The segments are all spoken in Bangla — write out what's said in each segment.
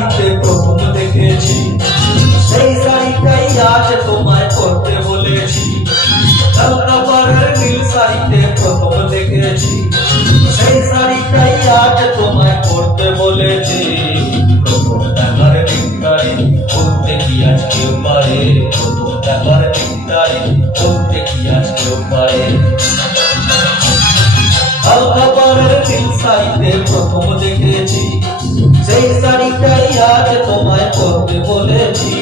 শাড়িতে প্রথম দেখেছি, সেই শাড়িটাই আজ তোমায় পরতে বলেছি। কালকাপাড়ের নীল শাড়িতে প্রথম দেখেছি, সেই শাড়িটাই আজ তোমায় পরতে বলেছি। প্রথম দেখার দিনটারে বলতে কি আজ কেউ পারে, প্রথম দেখার দিনটারে বলতে কি আজ কেউ পারে। কালকাপাড়ের নীল শাড়িতে প্রথম দেখেছি, সেই শাড়িটাই আজ তোমায় পরতে বলেছি।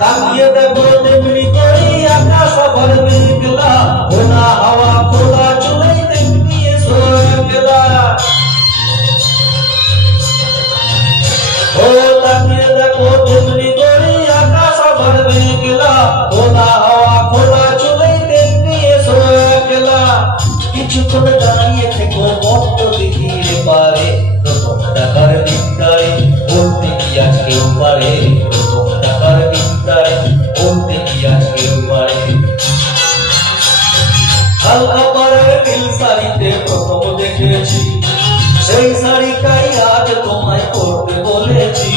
তাকিয়ে দেখো তেমনি করি আকাশ আবার মেঘলা, খোলা হাওয়া খোলা চলে তেমনি এসো একলা। ও তাকিয়ে দেখো তেমনি করি আকাশ আবার মেঘলা, খোলা হাওয়া খোলা চলে তেমনি এসো একলা। কিছুক্ষণ দাঁড়িয়ে থেকো মত দেখিয়ে পারে, প্রথম দেখার দিনটারে বলতে কি আজ কেউ পারে, প্রথম দেখার দিনটারে বলতে কি আজ কেউ পারে। কালকাপাড়ের নীল শাড়িতে প্রথম দেখেছি, সেই শাড়িটাই আজ তোমায় পরতে বলেছি।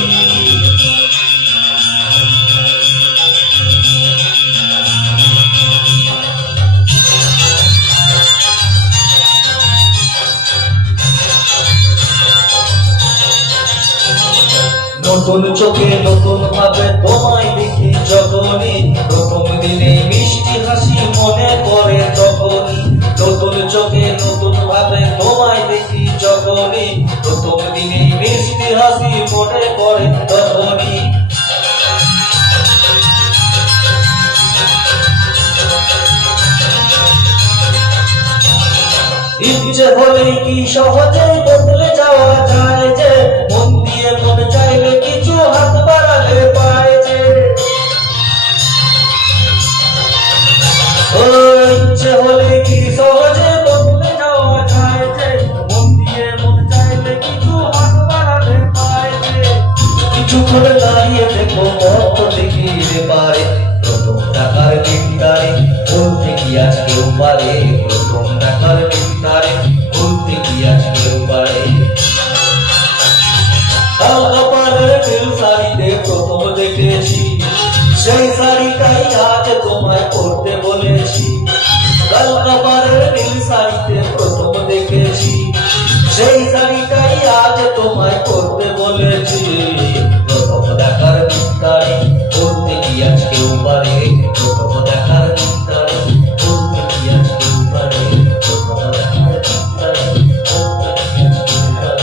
নতুন চোখে নতুন ভাবে তোমায় দেখি যখনই, প্রথম দিনে মিষ্টি হাসি মনে করে তখনই। নতুন চোখে নতুন ভাবে তোমায় দেখি যখনই, প্রথম দিনে মিষ্টি হাসি মনে করে তখনই। ইচ্ছে হলে কি সহজে বদলে যাওয়া যায় যে, মন দিয়ে মন চাইলে কিছু হাত বাড়ালে পায় যে। ও ইচ্ছে হলে কি সহজে বদলে যাওয়া যায় যে, মন দিয়ে মন চাইলে কিছু হাত বাড়ালে পায় যে। কিছুক্ষণ দাঁড়িয়ে দেখো মত দেখিয়ে পারে, প্রথম দেখার দিনটারে বলতে কি আজ কেউ পারে, প্রথম দেখার দিনটারে বলতে কি আজ কেউ পারে। কালকাপাড়ের নীল শাড়িতে প্রথম দেখেছি, সেই শাড়িটাই আজ তোমায় পরতে বলেছি। কালকাপাড়ের নীল শাড়িতে প্রথম দেখেছি, সেই শাড়িটাই আজ তোমায় পরতে বলেছি। প্রথম দেখার দিনটারে বলতে কি আজ কেউ পারে, প্রথম দেখার দিনটারে বলতে কি আজ কেউ পারে, প্রথম দেখার দিনটারে বলতে কি আজ কেউ পারে,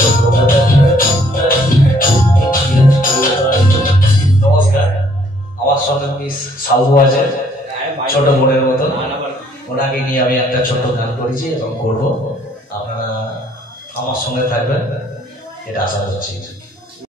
প্রথম দেখার দিনটারে বলতে কি আজ কেউ পারে। নমস্কার, আমার সঙ্গে মিস সাধু আছে, ছোট বোনের মতো। ওনাকে নিয়ে আমি একটা ছোট্ট গান করেছি এবং করবো। আপনারা আমার সঙ্গে থাকবেন এটা আশা করছি।